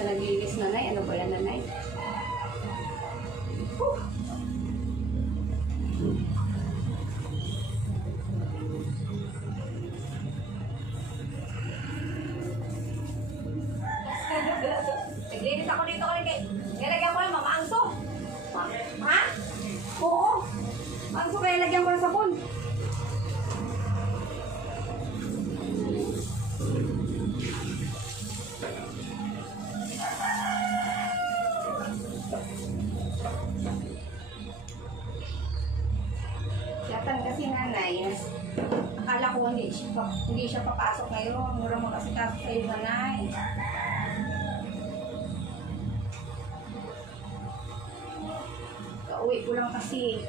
siya naglilinis, nanay. Ano ba yan, nanay? Naglinis ako dito ko rin. Nilagyan ko lang, mamaangso. Ha? Oo. Maangso kaya lagyan ko ng sabon. Yatan kasi nanay, akala ko hindi siya papasok ngayon. Mura mo kasi kayo nanay. Pauwi ko lang kasi.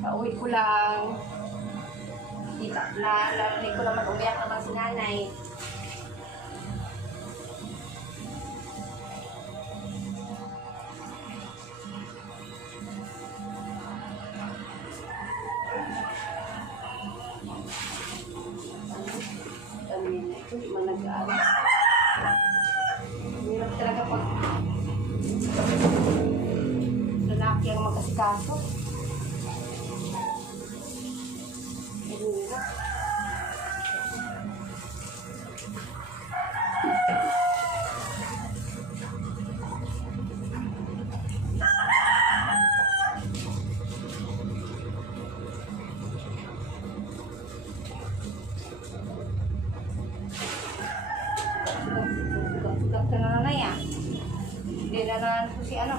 Pauwi ko lang. Narinig ko naman umiyak naman si nanay. Hindi man nag-aaral. Hirap talaga pag lalaki ang mag-asikaso. Hirap. Sugat ka na nanay ah. Hindi na naman po si ano.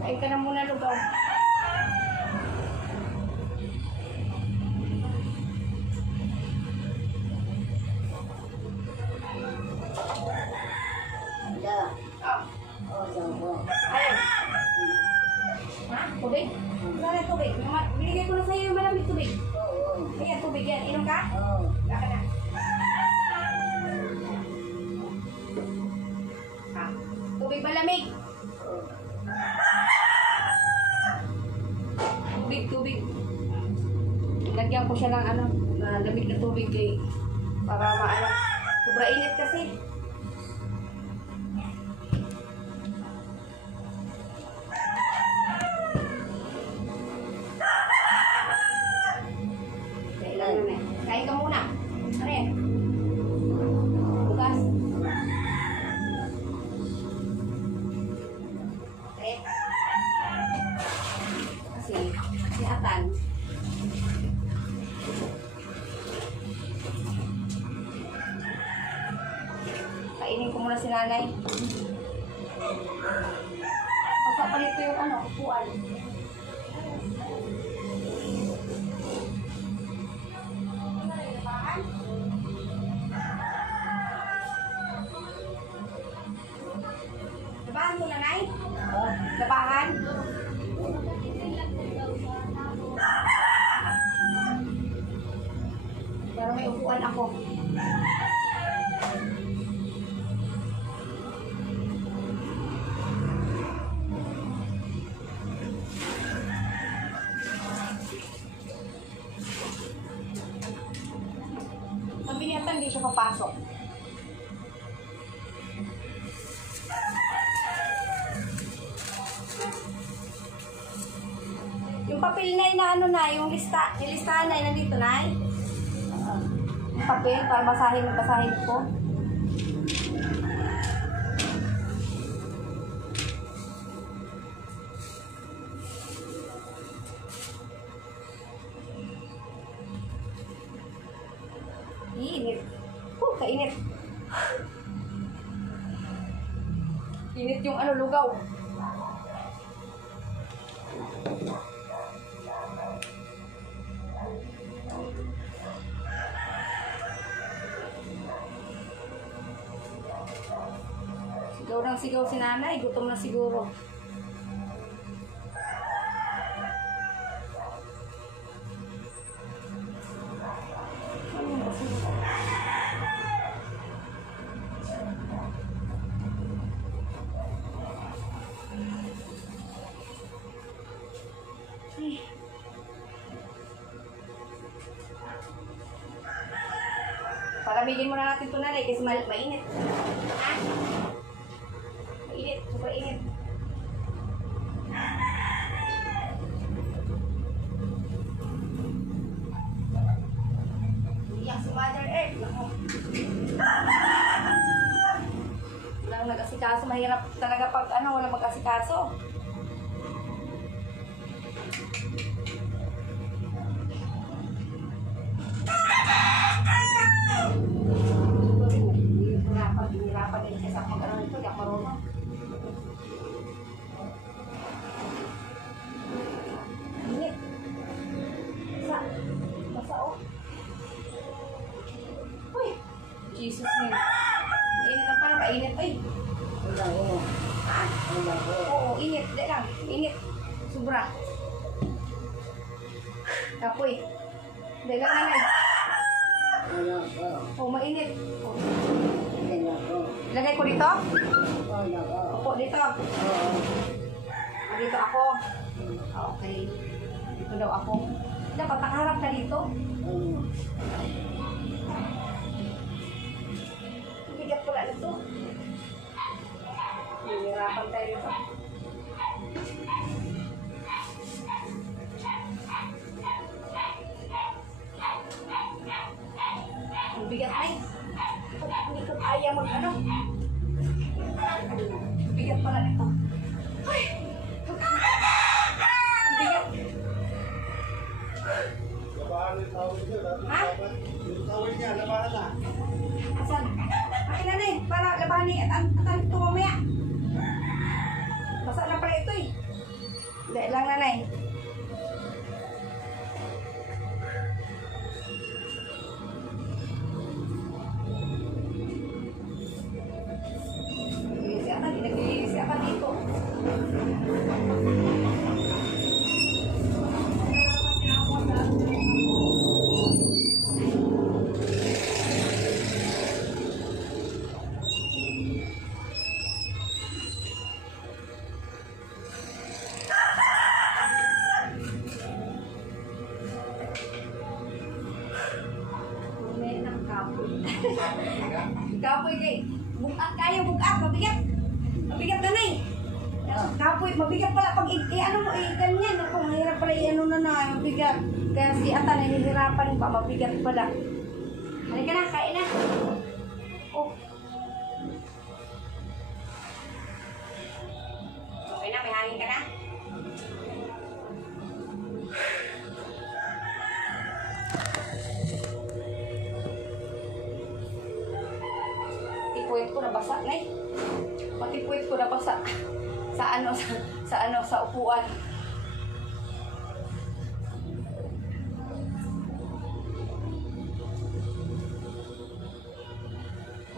Kain ka na muna, lugaw. Ayun. Ha? Tubig? Wala na tubig. Binigay ko na sa'yo yung malamig tubig. Ayan, tubig yan. Inom ka? Baka na. Ha? Tubig malamig. Tubig. Lagyan ko siya ng ano, lamig na tubig para maano. Sobra init kasi. Kain ka muna. Ano yan? Bukas. Kasi, si Atan. Kainin ko muna si nanay. Pasapalit ko yung ano, upuan. Labahan mo, nanay? Labahan? Pero may upuan ako. Pag hindi siya papasok. Yung papel na ano na, yung listahan na nandito na. Yung papel para basahin ko. Init. Kainit. Init yung ano, lugaw. Sigaw ng sigaw si nanay. Gutom na siguro. Ano yung kasi? Palamigin muna natin ito nanay kasi mainit. Ha? Mainit. Super init. Iyak si Mother Earth. Naku. Walang nag-asikaso. Mahirap talaga pag walang mag-asikaso. Hirapan din kasi ako mag-ano nito, di ako marunong. Init. Basa oh. Uy! Jesus name. Init na parang kainit. Ay! Ha? Oo, init. Di lang. Init. Sobra. Kapoy. Di lang nanay. Oo, mainit. Oh. Lagay ko dito? Opo, dito. Dito ako. Okay. Dito daw ako. Dapat nakaharap ka dito. Bigat pala nito. Hihirapan tayo dito. Ang bigat ay. Hindi ko kaya mag-ano. Bigat pala nito. Ay! Bigat. Labahan yung tawid niya. Ha? Yung tawid niya, labahan na. Asan? Akin na eh. Para labahan ni at ito mamaya. Basa na pala ito eh. Hindi lang nanay. Naglilinis ka pa dito. May ng kapoy. Kapoy kay bukat kaya bukat mabigat. Mabigat na eh. Kapoy, mabigat pala pag ano mo ganyan. Ako, mahirap pala mabigat. Kaya si Ata nahihirapan pa, mabigat pala. Halika na, kain na. Oh. Okay na, may hangin ka na. Tipuit ko nabasa na eh. Pati puwit ko na pa sa upuan.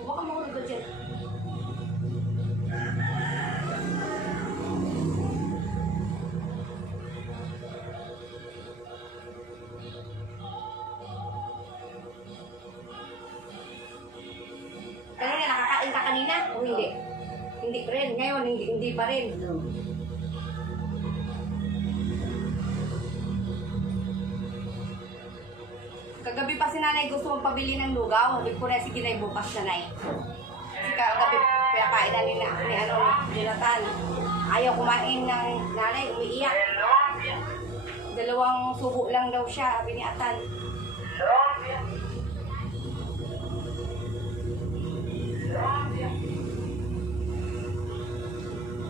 Baka mahulog ka dyan. Kanina, nakakain ka kanina? O hindi? Hindi rin. Ngayon, hindi pa rin. Kagabi pa si nanay gusto magpabili ng lugaw. Sabi ko na, sige na, bukas na nay. Kasi kagabi, kaya kain na ni Jonathan. Ayaw kumain ng nanay, umiiyak. 2 subo lang daw siya, sabi ni Atan.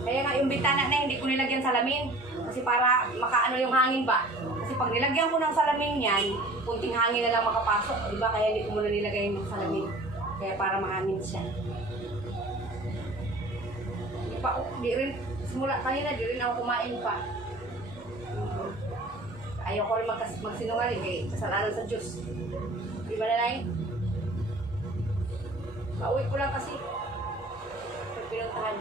Kaya nga yung bitana na hindi ko nilagyan salamin. Kasi para makaano yung hangin ba. Kasi pag nilagyan ko ng salamin yan, kunting hangin na lang makapasok. Diba? Kaya hindi ko muna nilagay ng salamin. Kaya para mahangin siya. Di rin, simula kanina, di rin ako kumain pa. Ayaw ko rin magsinungaling eh. Kasalanan sa Diyos. Di ba nanay? Pauwi ko lang kasi. pinuntahan.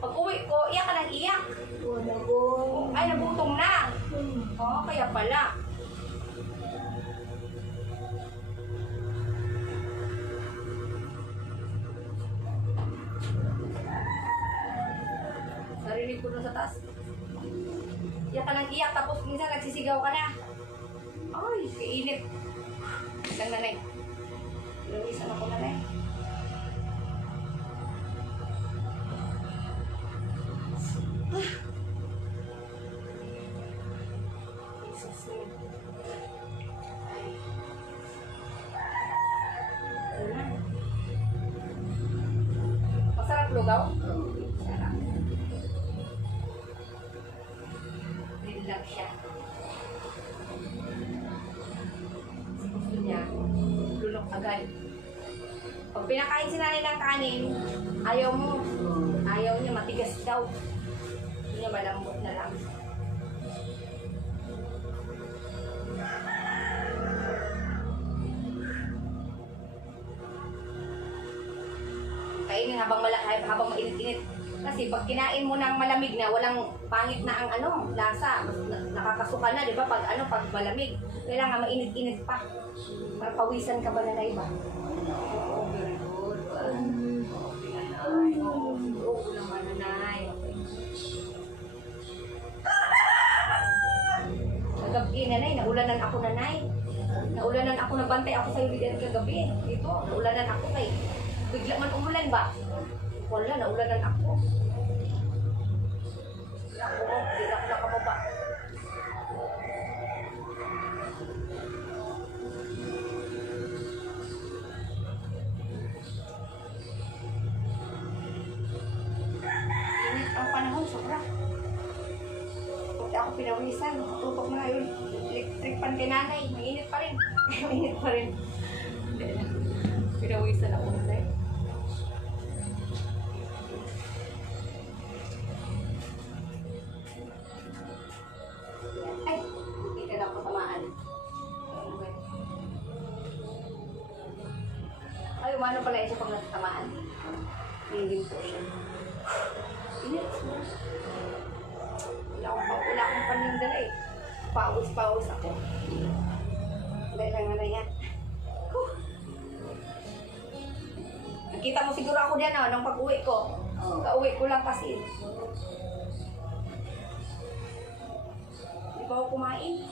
Pag uwi ko, iyak ka ng iyak. Wala ko. Ay, nagutom na. Oo, kaya pala. Narinig ko doon sa taas. Iyak ka ng iyak, tapos minsan nagsisigaw ka na. Ay, kainit. Isang nanay. Lumisan ako nanay. Jesus name. Ayun na. Masarap lugaw? Sarap. Relax siya. Gusto niya, lunok agad. Pag pinakain si nanay ng kanin, ayaw mo. Ayaw niya, matigas daw. Hindi niya malambot na lang. Kainin habang mainit-init. Kasi pag kinain mo ng malamig na, walang pangit na ang lasa. Nakakasuka na, di ba? Pag malamig, kailangan mainit-init pa. Para pawisan ka ba na iba? Oo, very good. Okay, nanay. Oo, naman nanay. Kagabi, nanay, naulanan ako nanay. Naulanan ako, nabantay ako sa'yo kagabi. Dito, naulanan ako kay. Bigla man umulan ba? Wala, naulanan ako. Bigla ko nakamaba. Init ang panahon, sobra. Pagka ako pinawisan, tutok na yun. Electric pan kay nanay, mainit pa rin. Mainit pa rin. Pinawisan ako nanay. Ay, hindi na ako tamaan. Ay, umano pala ito pag natatamaan. Hindi po siya. Init. Wala akong panindala eh. Pawis ako. Dahil lang na yan. Nakita mo siguro ako diyan nung pag-uwi ko. Ka-uwi ko lang kasi. Di pa ako kumain.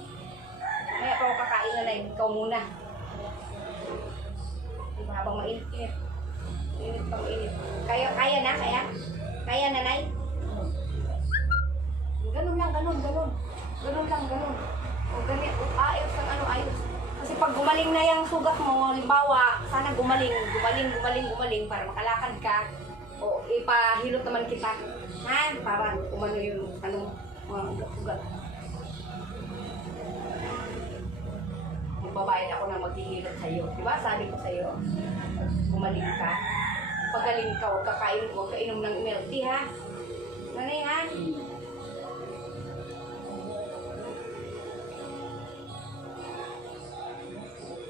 Kaya pa ako kakain na lang. Ikaw muna. Di ba habang mainit-init. Init pang init. Kaya na? Kaya nanay? Ganun lang. Ganun lang. O ganit. Ayos ang ayos. Kasi pag gumaling na yung sugat mo, halimbawa, sana gumaling para makalakad ka. O ipahilot naman kita. Ha? Para umano yung mga sugat. Magbabayad ako na maghihilot sa'yo. Diba? Sabi ko sa'yo, gumaling ka. Pagaling ka, huwag kainom ng milk tea, ha? Nanay, ha?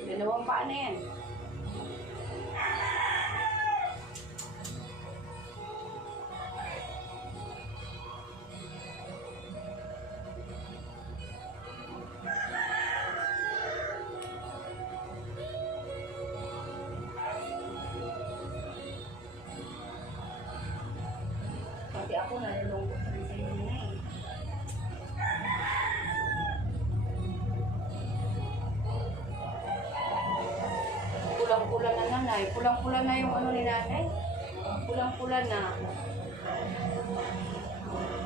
Dalawang paa na yan. Pati ako nalulungkot rin sa inyo na eh. Pulang-pula na nanay. Pulang-pula na yung ni nanay. Pulang-pula na.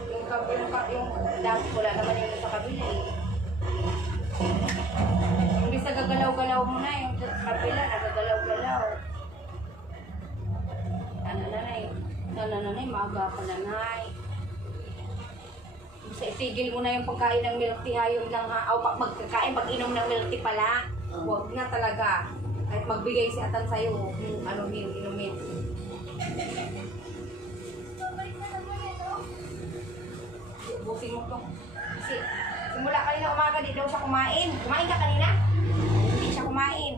Yung dami pula naman yung sa kabila eh. Hindi sa gagalaw-galaw mo na yung kabila, nagagalaw-galaw. Nanay, maaga pa nanay. Itigil mo na yung pagkain ng milk tea, yun lang ha. O magkakain, pag-inom ng milk tea pala. Huwag na talaga. Kahit magbigay si Atan sa'yo, inumin. Busin mo to. Kasi simula kanina umaga, di daw siya kumain. Kumain ka kanina? Hindi siya kumain.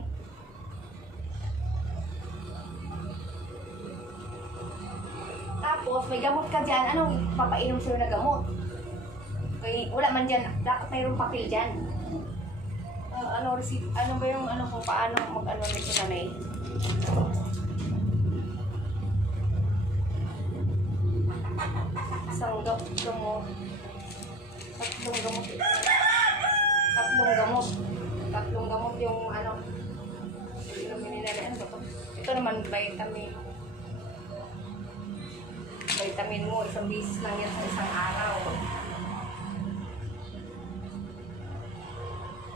Tapos may gamot ka dyan, anong papainom sa'yo na gamot? Okay, wala man dyan, dapat mayroong papel dyan. Ano ba yung kung paano mag-ano nito na may? Isang gamot. Tatlong gamot. Tatlong gamot yung ano. Ito naman vitamin. Vitamin mo, isang bisis lang yan sa isang araw.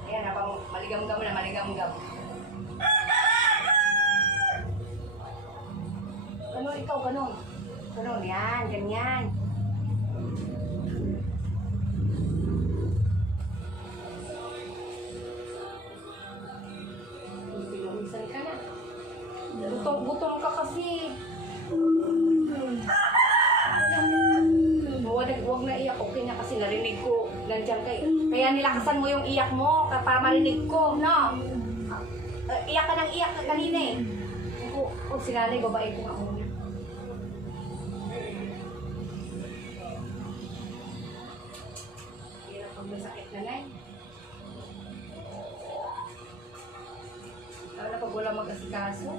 Ayan, habang maligam-gam na maligam-gam. Ganun ikaw, ganun. Ganun, yan, ganyan. Pinumisan ka na. Gutom ka kasi. Huwag na iyak, okay na kasi narinig ko nandiyan kayo. Kaya nilakasan mo yung iyak mo para marinig ko, no? Iyak ka ng iyak ka kanina eh. Kung sinanay, babae ko nga muna. Hirap pag masakit na ngay. Lalo na pag wala mag-asikaso.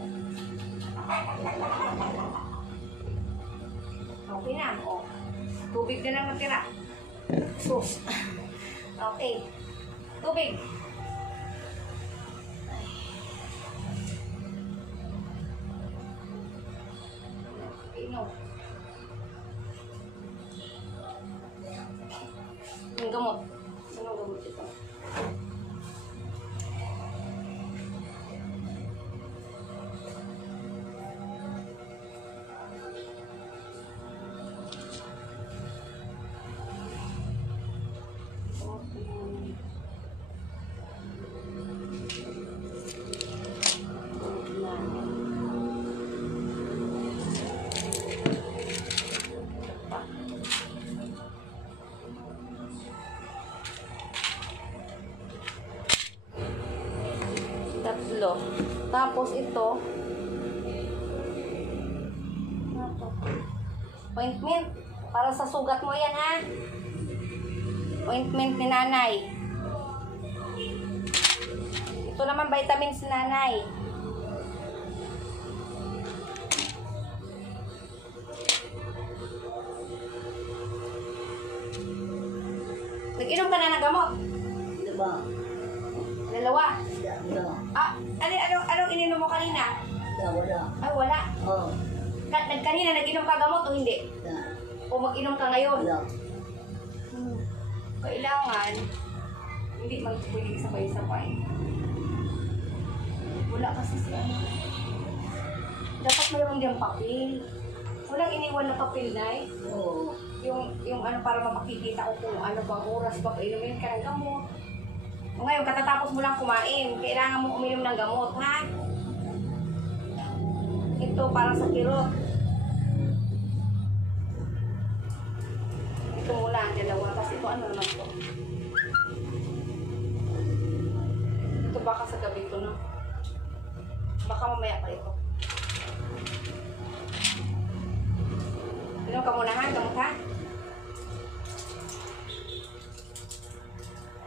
Okay na, o. Tubig na lang natira. Sus. Okay. Tubig. Inom. Yung gamot. Anong gamot ito? Tatlo. Tapos ito. Ointment. Para sa sugat mo yan, ha? Ointment ni nanay. Ito naman vitamins ni nanay. Nag-inom ka na ng gamot? Diba? Dalawa? Wala. Ah, anong ininom mo kanina? Wala. Ay, wala. Oo. Kanina nag-inom ka gamot o hindi? O mag-inom ka ngayon? Wala. Kailangan, hindi pwedeng sabay-sabay. Wala kasi si ano. Dapat mayroon diyang papel. Walang iniwan na papel, Nay. Oo. Yung ano para mapakikita ko kung ano bang oras ba inumin ka ng gamot. O ngayon, katatapos mo lang kumain, kailangan mo uminom ng gamot, ha? Ito para sa kirot. Ito muna ang dalawa. Tapos ito ano naman to? Ito baka sa gabi ko, no? Baka mamaya pa ito. Inom ka muna, ha? Gamot, ha?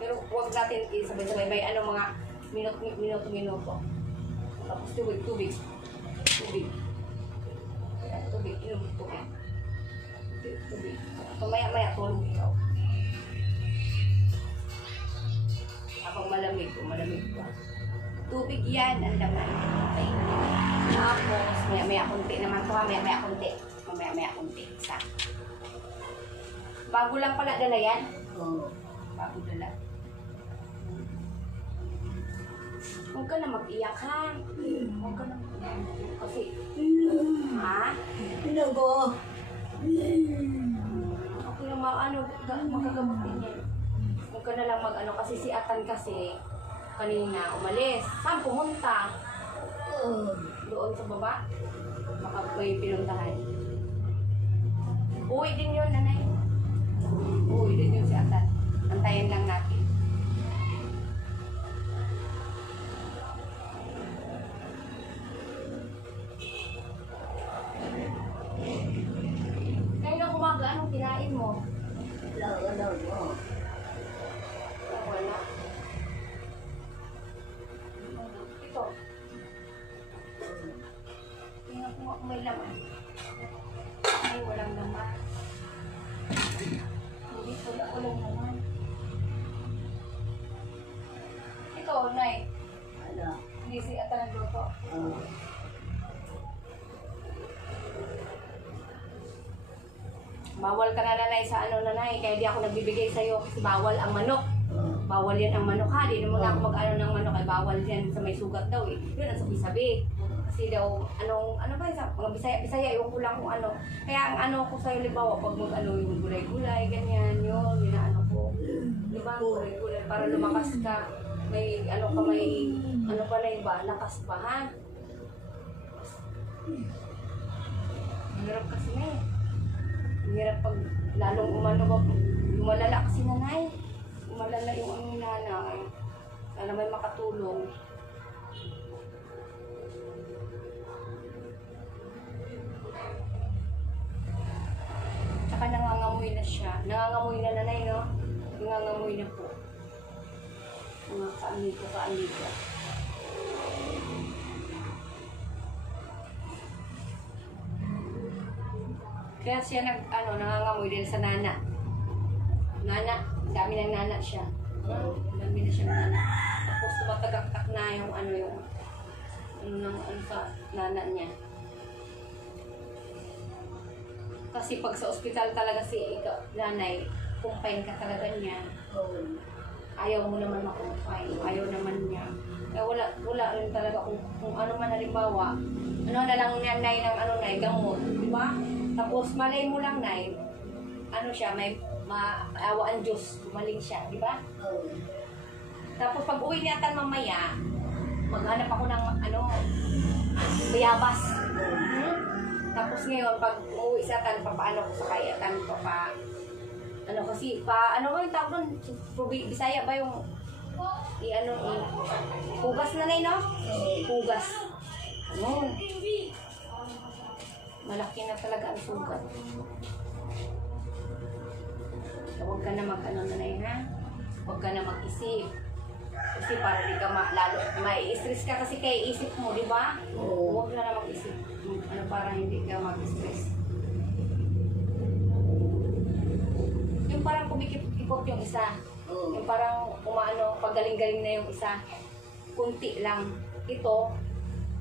Pero huwag natin sabay-sabay. May ano mga minuto. Tapos tubig. Tubig. Inom tubig. Tubig. Maya-maya tulog ikaw. Habang malamig pa. Tubig yan, ang laman. Okay. Tapos, maya-maya kunti naman to, ha? Maya-maya kunti. Isa. Bago lang pala dala yan. Oo. Bago dala. Huwag ka na mag-iyak, ha? Huwag ka na mag-iyak. Kasi, ha? Pinago. Okay na magagamot din yan. Huwag ka na lang mag-ano, kasi si Atan kasi, kanina umalis. Saan pumunta? Doon sa baba? Baka may pinuntahan. Uwi din yun, nanay. Uwi din yun si Atan. Antayin lang natin. Wala ko. Wala. Ito. Tingnan ko nga kung may laman. Ay, walang laman. Hindi, walang laman. Ito, Nay. Wala. Hindi si Ata ng luto. Bawal ka na nanay sa ano nanay, kaya di ako nagbibigay sa'yo kasi bawal ang manok. Bawal yan ang manok ha, di naman ako mag-ano ng manok ay bawal yan sa may sugat daw eh. Yun ang sabi-sabi. Kasi daw, ano ba sa mga Bisaya, iwan ko lang kung ano. Kaya ang ano ko sa'yo, libawa, pag mag-ano yung gulay-gulay, ganyan, yun, ginaano ko. Diba, gulay-gulay, para lumakas ka. May ano ka, may, ano pa na yung ba, lakas pa ha. Mahirap kasi na eh. Mahirap pag lalong umano ba, lumalala kasi nanay. Umalala yung ang nanay. Sana may makatulong. Tsaka nangangamoy na siya. Nangangamoy na nanay, no? Nangangamoy na po. Mga ka-amigo. Kaya siya nangangamoy din sa nana. Nana, dami ng nana siya. Dami na siya nana. Tapos tumatagaktak na yung sa nana niya. Kasi pag sa ospital talaga si nanay, kumpain ka talaga niya. Ayaw mo naman makumpain. Ayaw naman niya. Kaya wala rin talaga kung ano man halimbawa. Ano na lang nanay ng gamot. Di ba? Tapos malay mo lang nay, siya, may maawa ang Diyos, gumaling siya, di ba? Tapos pag uwi niya atan mamaya, maghanap ako ng bayabas. Tapos ngayon, pag umuwi sa atan, papaano ko sa kaya atan, kasi, ba yung tawag doon? Bisaya ba yung, hugas na nay, no? Hugas. Malaki na talaga ang sugat. Huwag ka na nanay ha? Huwag ka na mag-isip. Kasi para di ka lalo, mai-stress ka kasi kaya isip mo, di ba? Huwag ka na mag-isip. Para hindi ka mag-stress. Yung parang kumikipot yung isa. Yung parang pagaling-galing na yung isa. Kunti lang. Ito,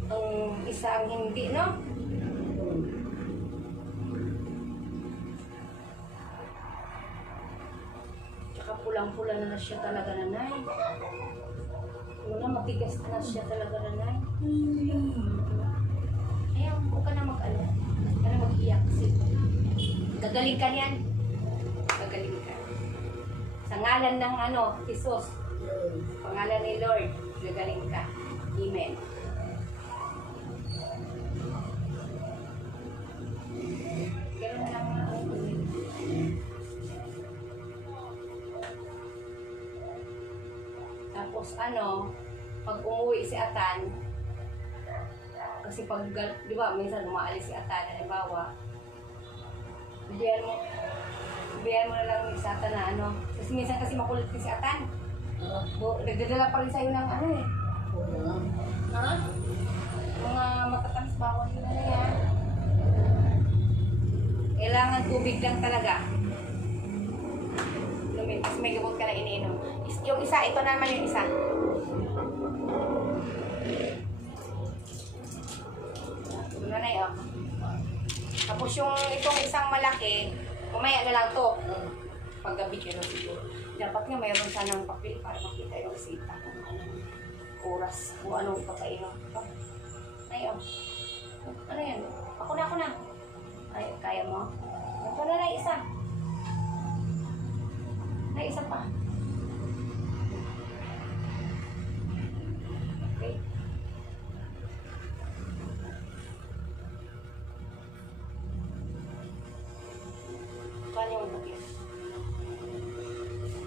ang isa ang hindi, no? Tsaka pulang-pula na siya talaga nanay. Matigas na siya talaga nanay. Ayaw, huwag ka na mag-iyak kasi gagaling ka niyan. Gagaling ka. Sa ngalan ng Jesus, pangalan ni Lord, gagaling ka. Amen. Ganun lang Tapos pag umuwi si Atan, kasi pag, di ba, minsan umaalis si Atan, halimbawa, bibiyan mo na lang si Atan na kasi minsan kasi makulit si Atan. Nagdadala pa rin sa'yo ng Ha? Mga matatamis bawal yun yan. Kailangan tubig lang talaga. Kasi may gamot ka na iniinom. Yung isa, ito naman yung isa. Ito na yun. Tapos yung itong isang malaki, mamaya na lang to. Paggabi yun siguro. Dapat nga mayroon sanang papel para makita yung sita. Oras kung anong ipapainom. Ayun. Ano yan? Ako na. Ay, kaya mo? Ito na isa. Ay, isa pa. Okay. Kanya yung bakit.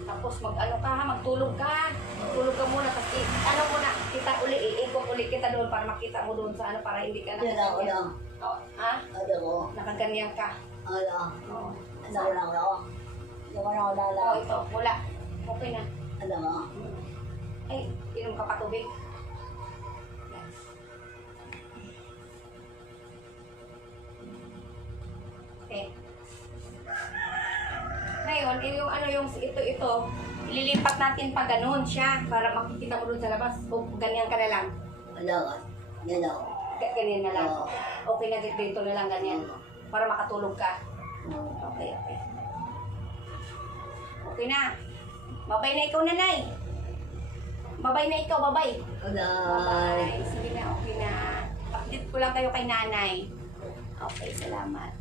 Tapos magtulog ka. Magtulog ka muna kasi muna, kita iikot uli kita doon para makita mo doon sa para hindi ka nakaganyan. Ha? Nakaganyan ka. Oo. Hindi ko na ako Oo, lala. ito. Wala. Okay na. Alam mo? Ay, inom ka pa tubig. Yan. Okay. Ngayon, yung ano yung ito, ililipat natin pa ganun siya para makikita mo dun sa labas. O ganyan ka na lang. Wala. Yan ako. Ganyan na lang. Oo. Okay na dito na lang ganyan. Para makatulog ka. Okay, okay. Okay na. Babay na ikaw, nanay. Babay na ikaw, babay. Wala. Bye. Sige na, okay na. Update ko lang kayo kay nanay. Okay, salamat.